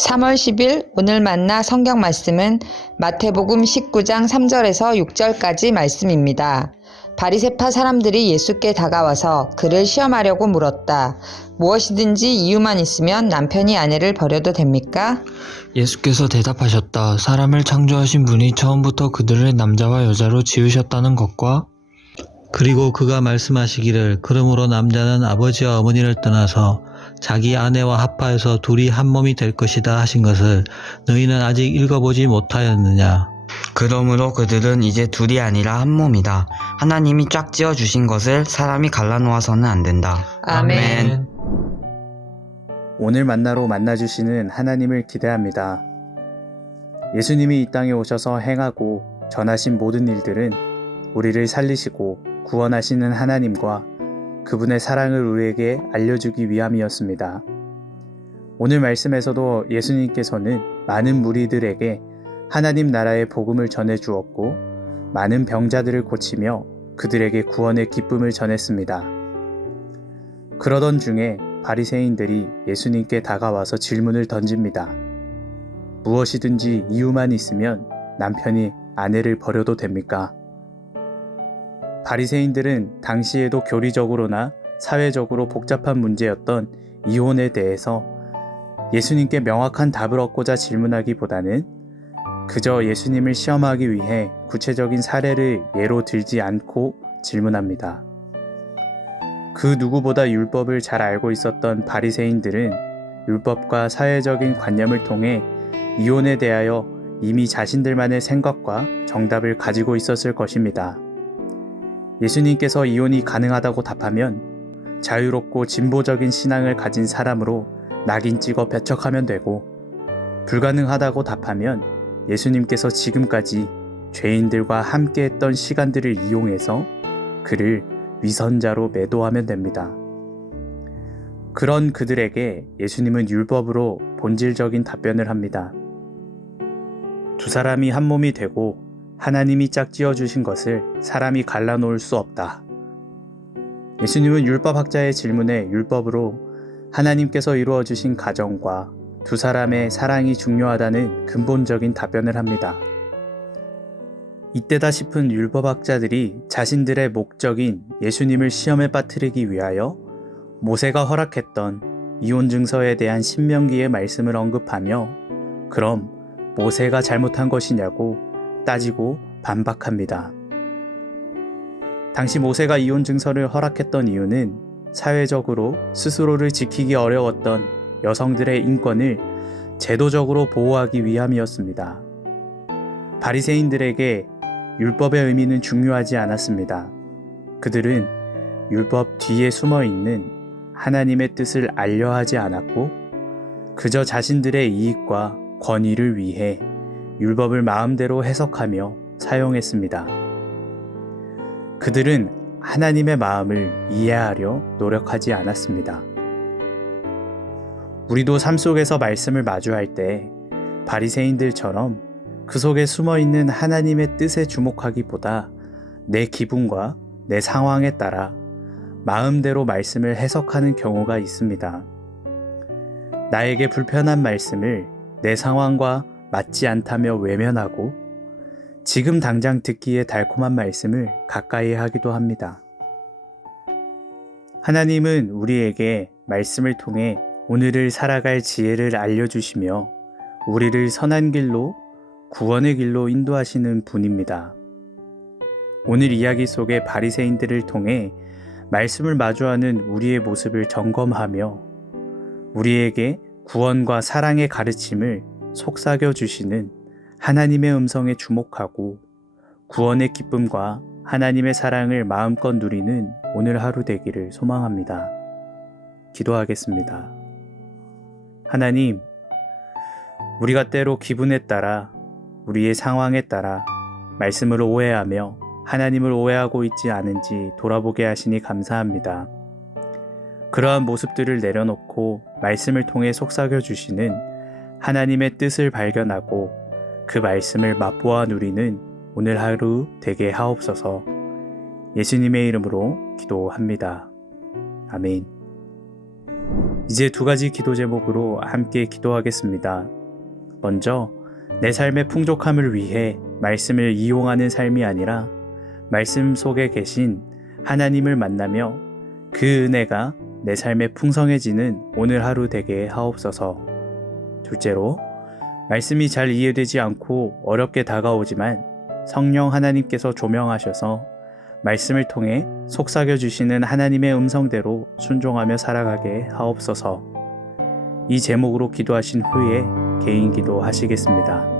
3월 10일 오늘 만나 성경 말씀은 마태복음 19장 3절에서 6절까지 말씀입니다. 바리새파 사람들이 예수께 다가와서 그를 시험하려고 물었다. 무엇이든지 이유만 있으면 남편이 아내를 버려도 됩니까? 예수께서 대답하셨다. 사람을 창조하신 분이 처음부터 그들을 남자와 여자로 지으셨다는 것과 그리고 그가 말씀하시기를 그러므로 남자는 아버지와 어머니를 떠나서 자기 아내와 합하여서 둘이 한 몸이 될 것이다 하신 것을 너희는 아직 읽어보지 못하였느냐. 그러므로 그들은 이제 둘이 아니라 한 몸이다. 하나님이 쫙 지어 주신 것을 사람이 갈라놓아서는 안 된다. 아멘. 오늘 만나로 만나주시는 하나님을 기대합니다. 예수님이 이 땅에 오셔서 행하고 전하신 모든 일들은 우리를 살리시고 구원하시는 하나님과 그분의 사랑을 우리에게 알려주기 위함이었습니다. 오늘 말씀에서도 예수님께서는 많은 무리들에게 하나님 나라의 복음을 전해주었고 많은 병자들을 고치며 그들에게 구원의 기쁨을 전했습니다. 그러던 중에 바리새인들이 예수님께 다가와서 질문을 던집니다. 무엇이든지 이유만 있으면 남편이 아내를 버려도 됩니까? 바리새인들은 당시에도 교리적으로나 사회적으로 복잡한 문제였던 이혼에 대해서 예수님께 명확한 답을 얻고자 질문하기보다는 그저 예수님을 시험하기 위해 구체적인 사례를 예로 들지 않고 질문합니다. 그 누구보다 율법을 잘 알고 있었던 바리새인들은 율법과 사회적인 관념을 통해 이혼에 대하여 이미 자신들만의 생각과 정답을 가지고 있었을 것입니다. 예수님께서 이혼이 가능하다고 답하면 자유롭고 진보적인 신앙을 가진 사람으로 낙인 찍어 배척하면 되고, 불가능하다고 답하면 예수님께서 지금까지 죄인들과 함께 했던 시간들을 이용해서 그를 위선자로 매도하면 됩니다. 그런 그들에게 예수님은 율법으로 본질적인 답변을 합니다. 두 사람이 한 몸이 되고 하나님이 짝지어 주신 것을 사람이 갈라놓을 수 없다. 예수님은 율법학자의 질문에 율법으로 하나님께서 이루어 주신 가정과 두 사람의 사랑이 중요하다는 근본적인 답변을 합니다. 이때다 싶은 율법학자들이 자신들의 목적인 예수님을 시험에 빠뜨리기 위하여 모세가 허락했던 이혼 증서에 대한 신명기의 말씀을 언급하며 그럼 모세가 잘못한 것이냐고 따지고 반박합니다. 당시 모세가 이혼 증서를 허락했던 이유는 사회적으로 스스로를 지키기 어려웠던 여성들의 인권을 제도적으로 보호하기 위함이었습니다. 바리새인들에게 율법의 의미는 중요하지 않았습니다. 그들은 율법 뒤에 숨어 있는 하나님의 뜻을 알려 하지 않았고 그저 자신들의 이익과 권위를 위해 율법을 마음대로 해석하며 사용했습니다. 그들은 하나님의 마음을 이해하려 노력하지 않았습니다. 우리도 삶 속에서 말씀을 마주할 때 바리새인들처럼 그 속에 숨어있는 하나님의 뜻에 주목하기보다 내 기분과 내 상황에 따라 마음대로 말씀을 해석하는 경우가 있습니다. 나에게 불편한 말씀을 내 상황과 맞지 않다며 외면하고 지금 당장 듣기에 달콤한 말씀을 가까이 하기도 합니다. 하나님은 우리에게 말씀을 통해 오늘을 살아갈 지혜를 알려주시며 우리를 선한 길로 구원의 길로 인도하시는 분입니다. 오늘 이야기 속의 바리새인들을 통해 말씀을 마주하는 우리의 모습을 점검하며 우리에게 구원과 사랑의 가르침을 속삭여 주시는 하나님의 음성에 주목하고 구원의 기쁨과 하나님의 사랑을 마음껏 누리는 오늘 하루 되기를 소망합니다. 기도하겠습니다. 하나님, 우리가 때로 기분에 따라 우리의 상황에 따라 말씀을 오해하며 하나님을 오해하고 있지 않은지 돌아보게 하시니 감사합니다. 그러한 모습들을 내려놓고 말씀을 통해 속삭여 주시는 하나님의 뜻을 발견하고 그 말씀을 맛보아 누리는 오늘 하루 되게 하옵소서. 예수님의 이름으로 기도합니다. 아멘. 이제 두 가지 기도 제목으로 함께 기도하겠습니다. 먼저 내 삶의 풍족함을 위해 말씀을 이용하는 삶이 아니라 말씀 속에 계신 하나님을 만나며 그 은혜가 내 삶에 풍성해지는 오늘 하루 되게 하옵소서. 둘째로, 말씀이 잘 이해되지 않고 어렵게 다가오지만 성령 하나님께서 조명하셔서 말씀을 통해 속삭여 주시는 하나님의 음성대로 순종하며 살아가게 하옵소서. 이 제목으로 기도하신 후에 개인 기도 하시겠습니다.